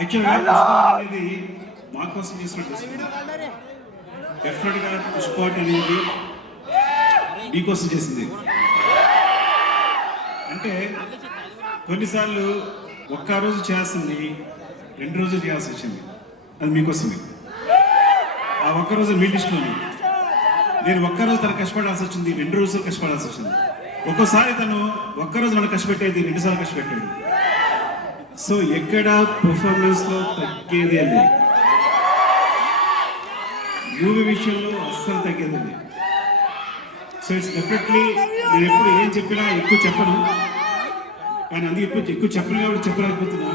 యాక్చువల్గా పుష్ప అనేది మా కోసం చేసినట్టు డెఫినెట్గా పుష్ప అనేది మీకోసం చేసింది. అంటే కొన్నిసార్లు ఒక్క రోజు చేయాల్సింది 2 రోజులు చేయాల్సి వచ్చింది. అది మీకోసమే. ఆ ఒక్కరోజు మీ లిస్టులోనే నేను ఒక్కరోజు తను కష్టపడాల్సి వచ్చింది, 2 రోజులు కష్టపడాల్సి వచ్చింది. ఒక్కోసారి తను ఒక్కరోజు మనం కష్టపెట్టేది 2 సార్లు కష్టపెట్టాడు. సో ఎక్కడ పర్ఫార్మెన్స్లో తగ్గేది అది మూవీ విషయంలో అస్సలు తగ్గేదండి. సో ఇట్స్ డెఫినెట్లీ నేను ఎప్పుడు ఏం చెప్పినా ఎక్కువ చెప్పను, కానీ అందుకే ఎక్కువ చెప్పను కాబట్టి చెప్పలేకపోతున్నా.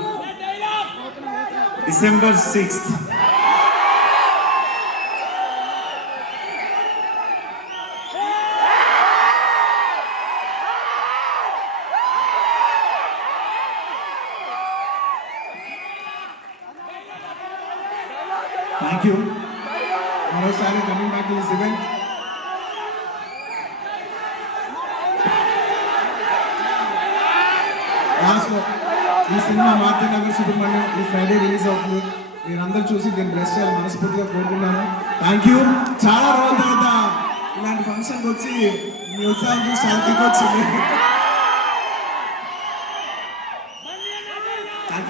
December 6th thank you. మరోసారి coming back to this event. లాస్ట్లో ఈ సినిమా మార్టిన్ నగర్ సుబ్రహ్మణ్యం ఈ ఫ్రైడే రిలీజ్ అవుతుంది. మీరందరూ చూసి దీన్ని బ్లెస్ చేయాలి మనస్ఫూర్తిగా కోరుకున్నాను. Thank you. చాలా రోజుల తర్వాత ఇలాంటి ఫంక్షన్కి వచ్చి మీ ఉత్సాహం చూసి చాలా కిక్ వచ్చింది. Thank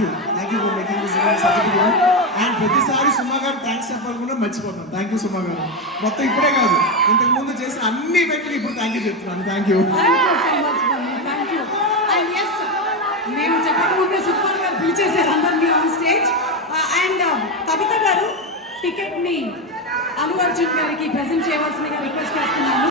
you for making this event such a good. And ప్రతిసారి సుమా గారు థ్యాంక్స్ చెప్పాలనుకుంటే మర్చిపోతాం. థ్యాంక్ యూ సుమా గారు. మొత్తం ఇప్పుడే కాదు, ఇంతకు ముందు చేసిన అన్ని ఈవెంట్కి ఇప్పుడు థ్యాంక్ యూ చెప్తున్నాను. Thank you. నేను చెప్పకముందే సూపర్ గా పిలిచేశారు అందరినీ ఆన్ స్టేజ్. అండ్ కవిత గారు టికెట్ ని అల్లు అర్జున్ గారికి ప్రెజెంట్ చేయవలసిందిగా రిక్వెస్ట్ చేస్తున్నాను.